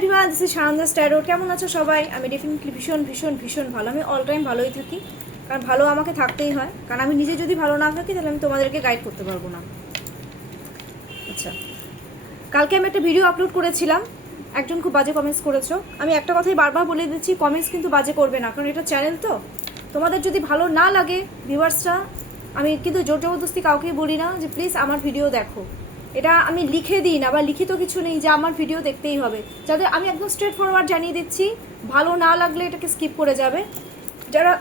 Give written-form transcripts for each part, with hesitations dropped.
Everyone, this is Sananda স্ট্যারো। কেমন আছো সবাই? আমি ডেফিনেটলি ভীষণ ভীষণ ভীষণ ভালো। আমি অল টাইম ভালোই থাকি, কারণ ভালো আমাকে থাকতেই হয়। কারণ আমি নিজে যদি ভালো না থাকি তাহলে আমি তোমাদেরকে গাইড করতে পারবো না। আচ্ছা, কালকে আমি একটা ভিডিও আপলোড করেছিলাম, একজন খুব বাজে কমেন্টস করেছো। আমি একটা কথাই বারবার বলে দিচ্ছি, কমেন্টস কিন্তু বাজে করবে না, কারণ এটা চ্যানেল তো। তোমাদের যদি ভালো না লাগে ভিউয়ার্সরা, আমি কিন্তু জোর জবরদস্তি কাউকেই বলি না যে প্লিজ আমার ভিডিও দেখো। এটা আমি লিখে দিই না, বা লিখিত কিছু নেই যে আমার ভিডিও দেখতেই হবে। যাদের আমি একদম স্ট্রেট ফরওয়ার্ড জানিয়ে দিচ্ছি, ভালো না লাগলে এটাকে স্কিপ করে যাবে। যারা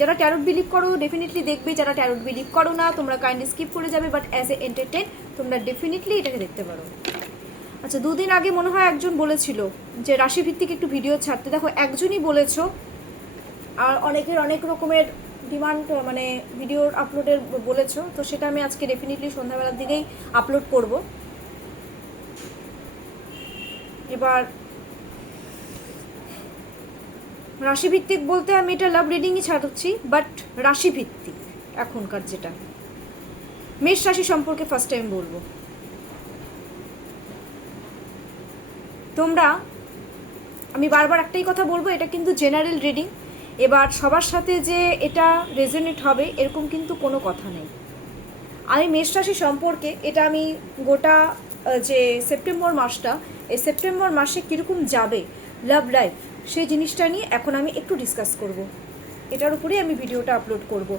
যারা ট্যারোট বিলিভ করো ডেফিনেটলি দেখবে, যারা ট্যারোট বিলিভ করো না তোমরা কাইন্ডলি স্কিপ করে যাবে, বাট অ্যাজ এ এন্টারটেইন তোমরা ডেফিনেটলি এটাকে দেখতে পারো। আচ্ছা, দুদিন আগে মনে হয় একজন বলেছিল যে রাশিভিত্তিক একটু ভিডিও ছাড়তে। দেখো, একজনই বলেছো, আর অনেকের অনেক রকমের ডিমান্ড, মানে ভিডিওর আপলোডের বলেছো, তো সেটা আমি আজকে ডেফিনেটলি সন্ধ্যাবেলার দিকেই আপলোড করব। এবার রাশিভিত্তিক বলতে আমি এটা লাভ রিডিংই ছাড়ছি, বাট রাশিভিত্তিক এখনকার যেটা মেষ রাশি সম্পর্কে ফার্স্ট টাইম বলবো। তোমরা, আমি বারবার একটাই কথা বলবো, এটা কিন্তু জেনারেল রিডিং। এবার সবার সাথে যে এটা রেজোনেট হবে এরকম কিন্তু কোনো কথা নেই। আমি মেষ রাশি সম্পর্কে এটা আমি গোটা যে সেপ্টেম্বর মাসটা, এই সেপ্টেম্বর মাসে কীরকম যাবে লাভ লাইফ, সেই জিনিসটা নিয়ে এখন আমি একটু ডিসকাস করব। এটার উপরেই আমি ভিডিওটা আপলোড করব।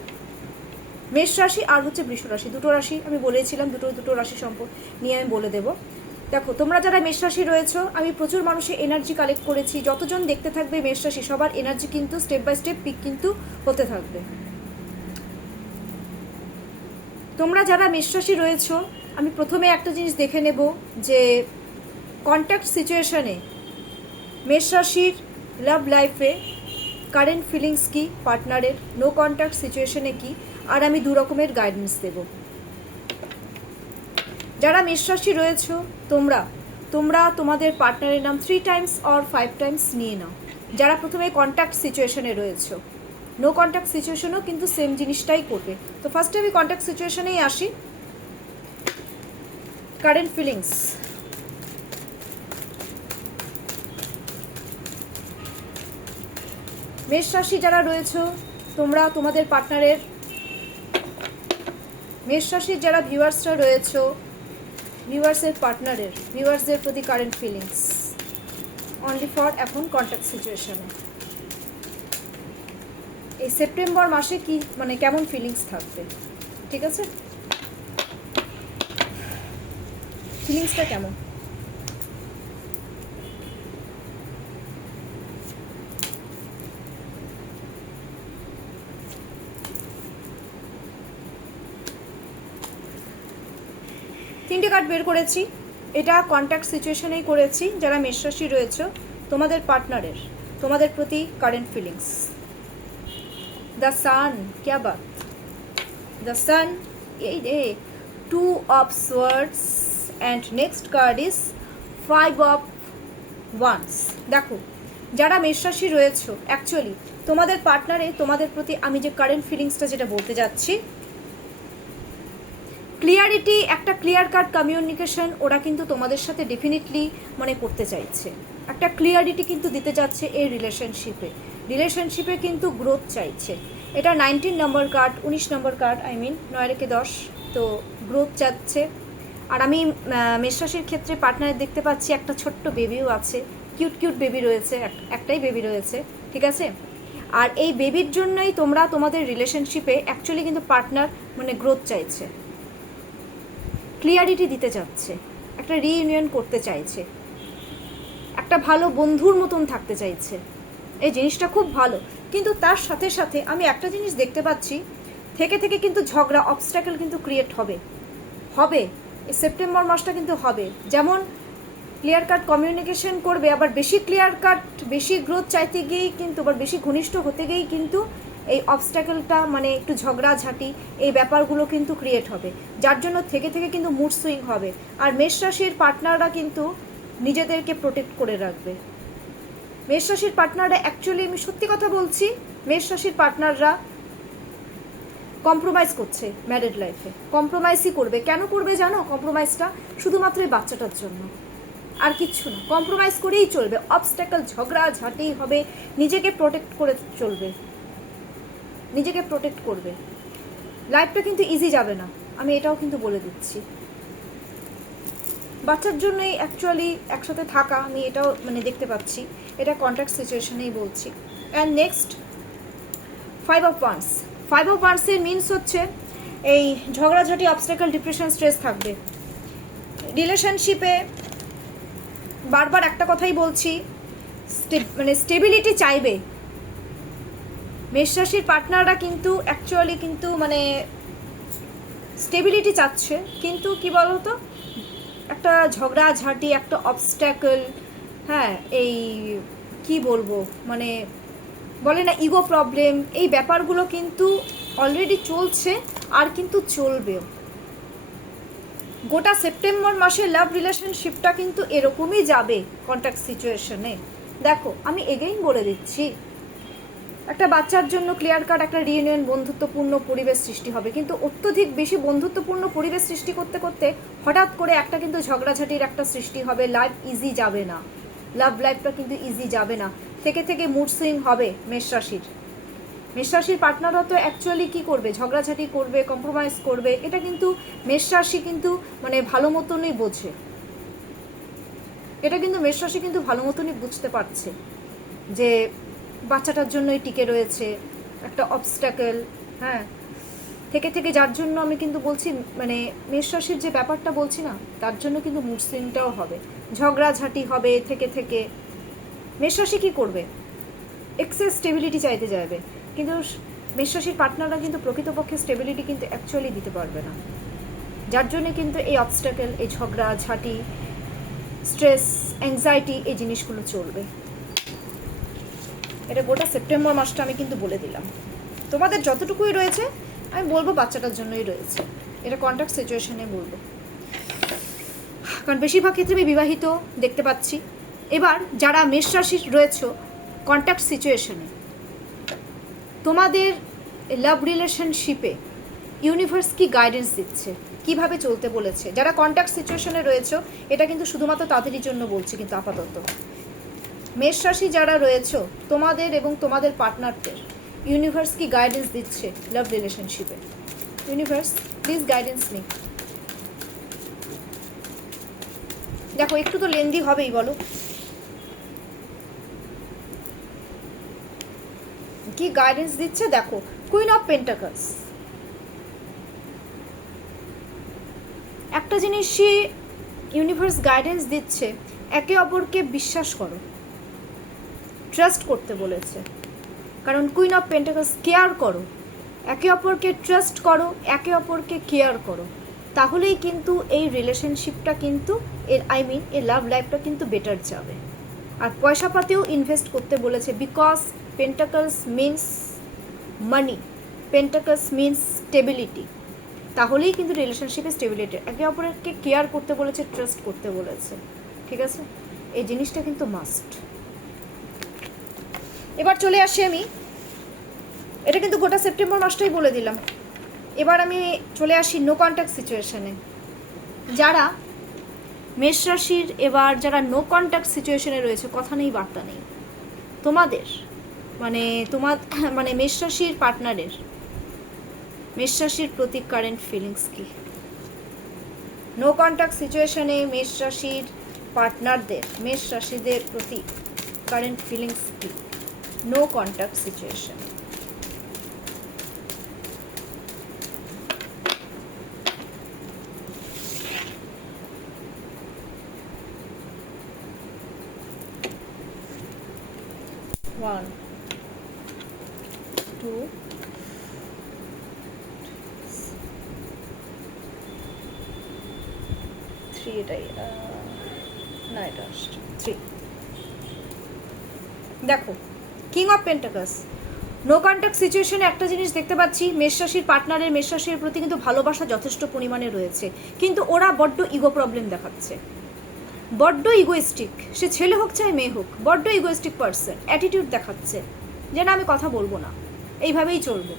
মেষ রাশি আর হচ্ছে বৃষ রাশি, দুটো রাশি আমি বলেছিলাম, দুটো রাশি সম্পর্ক নিয়ে আমি বলে দেবো। দেখো, তোমরা যারা মেষ রাশি রয়েছো, আমি প্রচুর মানুষের এনার্জি কালেক্ট করেছি। যতজন দেখতে থাকবে মেষ রাশি, সবার এনার্জি কিন্তু স্টেপ বাই স্টেপ পিক কিন্তু হতে থাকবে। তোমরা যারা মেষ রাশি রয়েছো, আমি প্রথমে একটা জিনিস দেখে নেব যে কন্ট্যাক্ট সিচুয়েশনে মেষ রাশির লাভ লাইফে কারেন্ট ফিলিংস কি, পার্টনারের নো কন্ট্যাক্ট সিচুয়েশনে কি, আর আমি দু রকমের গাইডেন্স দেব। যারা মেষ রাশি রয়েছো, তোমরা তোমাদের পার্টনারের নাম 3 টাইমস অর 5 টাইমস নিয়ে নাও। যারা প্রথমে কন্ট্যাক্ট সিচুয়েশনে রয়েছো, নো কন্ট্যাক্ট সিচুয়েশনও কিন্তু সেম জিনিসটাই করবে। তো ফার্স্টে আমি কন্ট্যাক্ট সিচুয়েশনেই আসি। কারেন্ট ফিলিংস, মেষ রাশি যারা রয়েছো, তোমরা তোমাদের পার্টনারের, মেষ রাশির যারা ভিউয়ার্সরা রয়েছো, ভিউয়ার্সের পার্টনারের, ভিউয়ার্সদের প্রতি কারেন্ট ফিলিংস অনলি ফর এখন কন্ট্যাক্ট সিচুয়েশনে এই সেপ্টেম্বর মাসে কি, মানে কেমন ফিলিংস থাকবে, ঠিক আছে? ফিলিংসটা কেমন? তিনটে কার্ড বের করেছি, এটা কন্ট্যাক্ট সিচুয়েশনেই করেছি। যারা মেষ রাশি রয়েছে, তোমাদের পার্টনারের, তোমাদের প্রতি কারেন্ট ফিলিংস। দ্য সান, ক্যা বাত, দ্য সান, এই রে 2 of swords and next card is 5 of wands. দেখো, যারা মেষ রাশি রয়েছে, অ্যাকচুয়ালি তোমাদের পার্টনারে তোমাদের প্রতি আমি যে কারেন্ট ফিলিংসটা যেটা বলতে যাচ্ছি, ক্লিয়ারিটি, একটা ক্লিয়ার কাট কমিউনিকেশন ওরা কিন্তু তোমাদের সাথে ডেফিনেটলি মানে করতে চাইছে। একটা ক্লিয়ারিটি কিন্তু দিতে যাচ্ছে এই রিলেশনশিপে কিন্তু গ্রোথ চাইছে। এটা 19 number card, 19 number card, I mean 9 রেখে 10, তো গ্রোথ চাচ্ছে। আর আমি মেষ রাশির ক্ষেত্রে পার্টনার দেখতে পাচ্ছি একটা ছোট্ট বেবিও আছে, কিউট বেবি রয়েছে, একটাই বেবি রয়েছে, ঠিক আছে? আর এই বেবির জন্যই তোমরা তোমাদের রিলেশনশিপে অ্যাকচুয়ালি কিন্তু পার্টনার মানে গ্রোথ চাইছে, ক্লিয়ারিটি দিতে চাচ্ছে, একটা রিইউনিয়ন করতে চাইছে, একটা ভালো বন্ধুর মতন থাকতে চাইছে। এই জিনিসটা খুব ভালো, কিন্তু তার সাথে সাথে আমি একটা জিনিস দেখতে পাচ্ছি, থেকে কিন্তু ঝগড়া, অবস্ট্যাকল কিন্তু ক্রিয়েট হবে এই সেপ্টেম্বর মাসটা কিন্তু হবে। যেমন ক্লিয়ার কাট কমিউনিকেশন করবে, আবার বেশি ক্লিয়ার কাট, বেশি গ্রোথ চাইতে গিয়েই কিন্তু, আবার বেশি ঘনিষ্ঠ হতে গিয়েই কিন্তু এই অবস্ট্যাকলটা, মানে একটু ঝগড়াঝাঁটি, এই ব্যাপারগুলো কিন্তু ক্রিয়েট হবে, যার জন্য থেকে কিন্তু মুড সুইং হবে। আর মেষ রাশির পার্টনাররা কিন্তু নিজেদেরকে প্রোটেক্ট করে রাখবে। মেষ রাশির পার্টনাররা অ্যাকচুয়ালি, আমি সত্যি কথা বলছি, মেষ রাশির পার্টনাররা কম্প্রোমাইজ করছে ম্যারিড লাইফে, কম্প্রোমাইজই করবে। কেন করবে জানো কম্প্রোমাইজটা? শুধুমাত্র এই বাচ্চাটার জন্য। আর কিচ্ছু না, কম্প্রোমাইজ করেই চলবে, অবস্ট্যাকল ঝগড়া ঝাঁটি হবে, নিজেকে প্রোটেক্ট করে চলবে, নিজেকে প্রোটেক্ট করবে। লাইফটা কিন্তু ইজি যাবে না, আমি এটাও কিন্তু বলে দিচ্ছি। বাচ্চার জন্যই অ্যাকচুয়ালি একসাথে থাকা, আমি এটাও মানে দেখতে পাচ্ছি, এটা কন্ট্যাক্ট সিচুয়েশনেই বলছি। And next 5 of wands। 5 of wands এর মিনস হচ্ছে এই ঝগড়াঝাটি, অবস্ট্যাকল, ডিপ্রেশন, স্ট্রেস থাকবে রিলেশনশিপে। বারবার একটা কথাই বলছি, মানে স্টেবিলিটি চাইবে। মেষ রাশির পার্টনাররা কিন্তু অ্যাকচুয়ালি কিন্তু মানে স্টেবিলিটি চাচ্ছে, কিন্তু কি বলতো, একটা ঝগড়াঝাটি, একটা অবস্ট্যাকল, হ্যাঁ এই কি বলবো, মানে বলে না ইগো প্রবলেম, এই ব্যাপারগুলো কিন্তু অলরেডি চলছে আর কিন্তু চলবেও। গোটা সেপ্টেম্বর মাসে লাভ রিলেশনশিপটা কিন্তু এরকমই যাবে কন্ট্যাক্ট সিচুয়েশনে। দেখো আমি এগেইন বলে দিচ্ছি, একটা বাচ্চার জন্য ক্লিয়ার কাট একটা রিইউনিয়ন, বন্ধুত্বপূর্ণ পরিবেশ সৃষ্টি হবে, কিন্তু অত্যধিক বেশি বন্ধুত্বপূর্ণ পরিবেশ সৃষ্টি করতে করতে হঠাৎ করে একটা কিন্তু ঝগড়াঝাটির একটা সৃষ্টি হবে। লাইফ ইজি যাবে না, লাভ লাইফটা কিন্তু ইজি যাবে না, থেকে থেকে মুড সুইং হবে। মেষ রাশির পার্টনাররা তো অ্যাকচুয়ালি কী করবে, ঝগড়াঝাটি করবে, কম্প্রোমাইজ করবে, এটা কিন্তু মেষ রাশি কিন্তু মানে ভালো মতনই বোঝে, এটা কিন্তু মেষ রাশি কিন্তু ভালো মতনই বুঝতে পারছে যে বাচ্চাটার জন্যই টিকে রয়েছে একটা অবস্ট্যাকল, হ্যাঁ থেকে থেকে, যার জন্য আমি কিন্তু বলছি মানে মেষ রাশির যে ব্যাপারটা বলছি না, তার জন্য কিন্তু মুড সুইংটাও হবে, ঝগড়াঝাটি হবে থেকে থেকে। মেষ রাশি কী করবে, এক্সেস স্টেবিলিটি চাইতে যাবে, কিন্তু মেষ রাশির পার্টনাররা কিন্তু প্রকৃতপক্ষে স্টেবিলিটি কিন্তু অ্যাকচুয়ালি দিতে পারবে না, যার জন্য কিন্তু এই অবস্ট্যাকল, এই ঝগড়াঝাটি, স্ট্রেস, অ্যাংজাইটি, এই জিনিসগুলো চলবে। এটা গোটা সেপ্টেম্বর মাসটা আমি কিন্তু বলে দিলাম। তোমাদের যতটুকুই রয়েছে আমি বলবো বাচ্চাটার জন্যই রয়েছে, এটা কন্ট্যাক্ট সিচুয়েশনে বলবো, কারণ বেশিরভাগ ক্ষেত্রে আমি বিবাহিত দেখতে পাচ্ছি। এবার যারা মেষ রাশির রয়েছে কন্ট্যাক্ট সিচুয়েশনে, তোমাদের লাভ রিলেশনশিপে ইউনিভার্স কি গাইডেন্স দিচ্ছে, কিভাবে চলতে বলেছে। যারা কন্ট্যাক্ট সিচুয়েশনে রয়েছে, এটা কিন্তু শুধুমাত্র তাদেরই জন্য বলছি, কিন্তু আপাতত মেষ রাশি যারা রয়েছে, তোমাদের এবং তোমাদের পার্টনারদের ইউনিভার্স কি গাইডেন্স দিচ্ছে লাভ রিলেশনশিপে। Universe please guidance me. দেখো একটু তো লেন্দি হবেই, বলো কি গাইডেন্স দিচ্ছে। দেখো কুইন অফ পেন্টাকলস, একটা জিনিসই ইউনিভার্স গাইডেন্স দিচ্ছে, একে অপরকে বিশ্বাস করো, ট্রাস্ট করতে বলেছে, কারণ কুইন অফ পেন্টাকলস, কেয়ার করো, একে অপরকে ট্রাস্ট করো, একে অপরকে কেয়ার করো, তাহলেই কিন্তু এই রিলেশনশিপটা কিন্তু এই লাভ লাইফটা কিন্তু বেটার যাবে। আর পয়সাপাতিও ইনভেস্ট করতে বলেছে, because pentacles means money, pentacles means stability, তাহলেই কিন্তু রিলেশনশিপে স্টেবিলিটি। একে অপরকে কেয়ার করতে বলেছে, ট্রাস্ট করতে বলেছে, ঠিক আছে, এই জিনিসটা কিন্তু মাস্ট। এবার চলে আসি আমি, এটা কিন্তু গোটা সেপ্টেম্বর মাসটাই বলে দিলাম। এবার আমি চলে আসি নো কন্ট্যাক্ট সিচুয়েশনে। যারা মেষ রাশির, এবার যারা নো কন্ট্যাক্ট সিচুয়েশনে রয়েছে, কথা নেই বার্তা নেই, তোমাদের মানে মেষ রাশির পার্টনারের, মেষ রাশির প্রতি কারেন্ট ফিলিংস কি। নো কন্ট্যাক্ট সিচুয়েশনে মেষ রাশির পার্টনারদের, মেষ রাশিদের প্রতি কারেন্ট ফিলিংস কি, no contact situation. One, two, three, এটাই না, এটা আসছে থ্রি। দেখো king of pentacles, no contact সিচুয়েশনে একটা জিনিস দেখতে পাচ্ছি, মেষ রাশির পার্টনারের, মেষ রাশির প্রতি কিন্তু ভালোবাসা যথেষ্ট পরিমাণে রয়েছে, কিন্তু ওরা বড্ড ইগো প্রবলেম দেখাচ্ছে, বড্ড ইগোয়েস্টিক, সে ছেলে হোক চাই মেয়ে হোক, বড্ড ইগোয়েস্টিক পার্সন, অ্যাটিটিউড দেখাচ্ছে যে না আমি কথা বলবো না, এইভাবেই চলবো,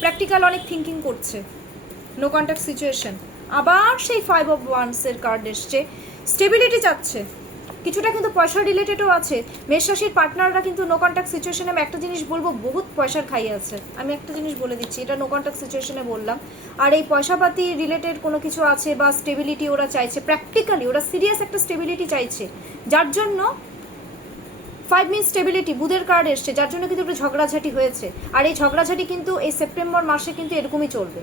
প্র্যাকটিক্যাল অনেক থিঙ্কিং করছে। No contact situation. আবার সেই 5 of wands কার্ড এসছে, স্টেবিলিটি চাচ্ছে, কিছুটা কিন্তু পয়সা রিলেটেডও আছে। মেষ রাশির পার্টনাররা কিন্তু নো কন্ট্যাক্ট সিচুয়েশনে, আমি একটা জিনিস বলবো, বহুত পয়সার খাইয়ে আছে। আমি একটা জিনিস বলে দিচ্ছি, এটা নো কন্ট্যাক্ট সিচুয়েশনে বললাম। আর এই পয়সাপাতি রিলেটেড কোনো কিছু আছে বা স্টেবিলিটি ওরা চাইছে, প্র্যাকটিক্যালি ওরা সিরিয়াস একটা স্টেবিলিটি চাইছে, যার জন্য 5 মিনিট স্টেবিলিটি বুধের কার্ড এসছে, যার জন্য কিন্তু একটু ঝগড়াঝাটি হয়েছে। আর এই ঝগড়াঝাটি কিন্তু এই সেপ্টেম্বর মাসে কিন্তু এরকমই চলবে,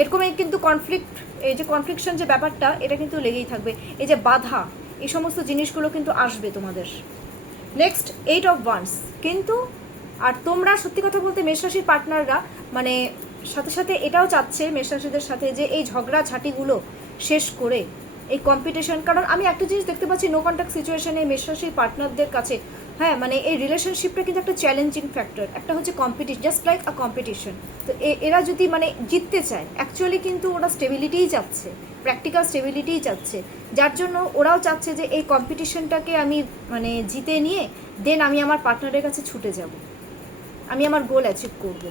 এরকমই কিন্তু কনফ্লিক্ট, এই যে কনফ্লিকশন যে ব্যাপারটা, এটা কিন্তু লেগেই থাকবে। এই যে বাধা, এই সমস্ত জিনিসগুলো কিন্তু আসবে তোমাদের। নেক্সট 8 অফ ওয়ান্স কিন্তু। আর তোমরা সত্যি কথা বলতে মেষ রাশির পার্টনাররা মানে সাথে সাথে এটাও চাচ্ছে মেষ রাশিদের সাথে যে এই ঝগড়াঝাটিগুলো শেষ করে এই কম্পিটিশন, কারণ আমি একটা জিনিস দেখতে পাচ্ছি নো কন্ট্যাক্ট সিচুয়েশনে মেষ রাশির পার্টনারদের কাছে, হ্যাঁ মানে এই রিলেশনশিপটা কিন্তু একটা চ্যালেঞ্জিং ফ্যাক্টর, একটা হচ্ছে competition, just like a competition. তো এরা যদি মানে জিততে চায়, অ্যাকচুয়ালি কিন্তু ওরা স্টেবিলিটিই চাচ্ছে, প্র্যাকটিক্যাল স্টেবিলিটিই চাচ্ছে, যার জন্য ওরাও চাচ্ছে যে এই কম্পিটিশনটাকে আমি মানে জিতে নিয়ে দেন আমি আমার পার্টনারের কাছে ছুটে যাব, আমি আমার গোল অ্যাচিভ করব।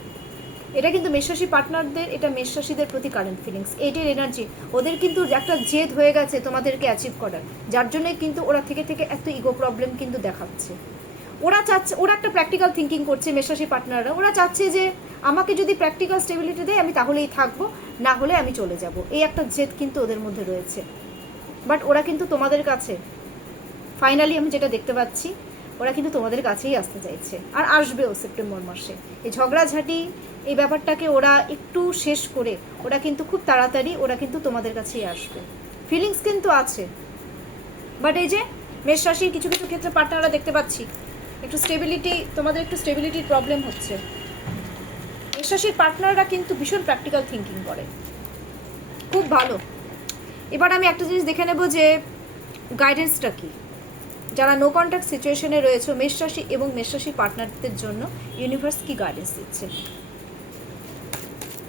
এটা কিন্তু মেষরাশি পার্টনারদের, এটা মেষরাশিদের প্রতি কারেন্ট ফিলিংস, এইটের এনার্জি। ওদের কিন্তু একটা জেদ হয়ে গেছে তোমাদেরকে অ্যাচিভ করার, যার জন্যই কিন্তু ওরা থেকে থেকে এত ইগো প্রবলেম কিন্তু দেখাচ্ছে। ওরা চাচ্ছে, ওরা একটা প্র্যাকটিক্যাল থিঙ্কিং করছে মেষরাশি পার্টনাররা, ওরা চাচ্ছে যে আমাকে যদি প্র্যাকটিক্যাল স্টেবিলিটি দেয় আমি তাহলেই থাকবো, না হলে আমি চলে যাব, এই একটা জেদ কিন্তু ওদের মধ্যে রয়েছে। বাট ওরা কিন্তু তোমাদের কাছে ফাইনালি আমি যেটা দেখতে পাচ্ছি, ওরা কিন্তু তোমাদের কাছেই আসতে চাইছে, আর আসবেও সেপ্টেম্বর মাসে। এই ঝগড়াঝাটি এই ব্যাপারটাকে ওরা একটু শেষ করে ওরা কিন্তু খুব তাড়াতাড়ি ওরা কিন্তু তোমাদের কাছেই আসবে, ফিলিংস কিন্তু আছে। বাট এই যে মেষ রাশির কিছু কিছু ক্ষেত্রে পার্টনাররা দেখতে পাচ্ছি একটু স্টেবিলিটি, তোমাদের একটু স্টেবিলিটির প্রবলেম হচ্ছে। মেষ রাশির পার্টনাররা কিন্তু ভীষণ প্র্যাকটিক্যাল থিঙ্কিং করে, খুব ভালো। এবার আমি একটা জিনিস দেখে নেব যে গাইডেন্সটা কি, যারা নো কন্ট্যাক্ট সিচুয়েশনে রয়েছে মেষ রাশি এবং মেষ রাশি পার্টনারদের জন্য ইউনিভার্স কি গাইডেন্স দিচ্ছে।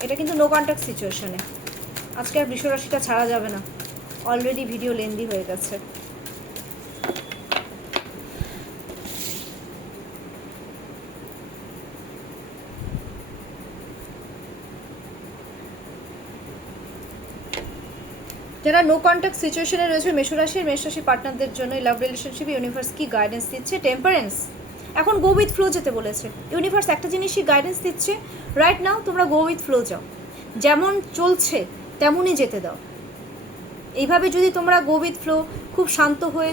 এটা কিন্তু নো কন্ট্যাক্ট সিচুয়েশনে, আজকে আর বৃষ রাশিটা ছাড়া যাবে না, অলরেডি ভিডিও লেন্দি হয়ে গেছে। যারা নো কন্ট্যাক্ট সিচুয়েশনে রয়েছে মেষরাশির মেষরাশি পার্টনারদের জন্য লাভ রিলেশনশিপ ইউনিভার্স কি গাইডেন্স দিচ্ছে। টেম্পারেন্স, এখন গো উইথ ফ্লো যেতে বলেছে ইউনিভার্স, একটা জিনিসই গাইডেন্স দিচ্ছে রাইট নাও, তোমরা গো উইথ ফ্লো যাও, যেমন চলছে তেমনই যেতে দাও। এইভাবে যদি তোমরা গো উইথ ফ্লো খুব শান্ত হয়ে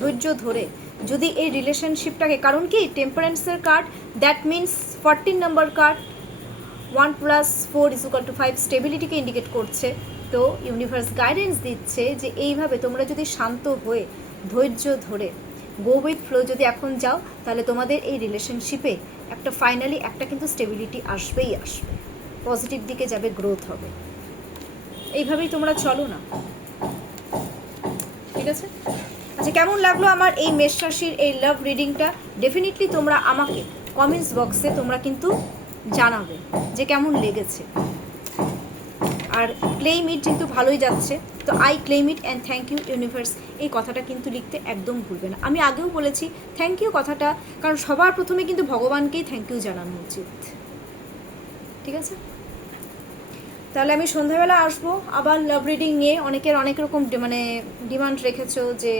ধৈর্য ধরে যদি এই রিলেশনশিপটাকে, কারণ কি টেম্পারেন্সের card, that means 14 number card, 1 + 4 = 5, স্টেবিলিটিকে ইন্ডিকেট করছে। তো ইউনিভার্স গাইডেন্স দিচ্ছে যে এইভাবে তোমরা যদি শান্ত হয়ে ধৈর্য ধরে গো উইথ ফ্লো যদি এখন যাও, তাহলে তোমাদের এই রিলেশনশিপে একটা ফাইনালি একটা কিন্তু স্টেবিলিটি আসবেই আসবে, পজিটিভ দিকে যাবে, গ্রোথ হবে। এইভাবেই তোমরা চলো না, ঠিক আছে? আচ্ছা, কেমন লাগলো আমার এই মেষ রাশির এই লাভ রিডিংটা? ডেফিনেটলি তোমরা আমাকে কমেন্টস বক্সে তোমরা কিন্তু জানাবে যে কেমন লেগেছে। আর ক্লেইম ইট যেহেতু ভালোই যাচ্ছে, তো I claim it and thank you universe, এই কথাটা কিন্তু লিখতে একদম ভুলবে না। আমি আগেও বলেছি থ্যাংক ইউ কথাটা, কারণ সবার প্রথমে কিন্তু ভগবানকেই থ্যাংক ইউ জানানো উচিত, ঠিক আছে? তাহলে আমি সন্ধ্যাবেলা আসবো আবার লাভ রিডিং নিয়ে। অনেকের অনেক রকম মানে ডিমান্ড রেখেছো যে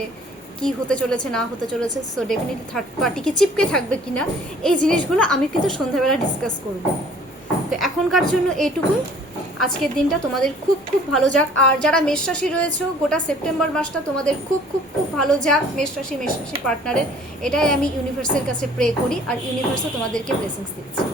কি হতে চলেছে না হতে চলেছে, সো ডেফিনেটলি থার্ড পার্টি কি চিপকে থাকবে কিনা, এই জিনিসগুলো আমি কিন্তু সন্ধ্যাবেলা ডিসকাস করব। তো এখনকার জন্য এইটুকুই, আজকের দিনটা তোমাদের খুব খুব ভালো যাক। আর যারা মেষ রাশি রয়েছে গোটা সেপ্টেম্বর মাসটা তোমাদের খুব খুব খুব ভালো যাক। মেষ রাশি পার্টনারের এটাই আমি ইউনিভার্সের কাছে প্রে করি, আর ইউনিভার্সও তোমাদেরকে ব্লেসিংস দিচ্ছি।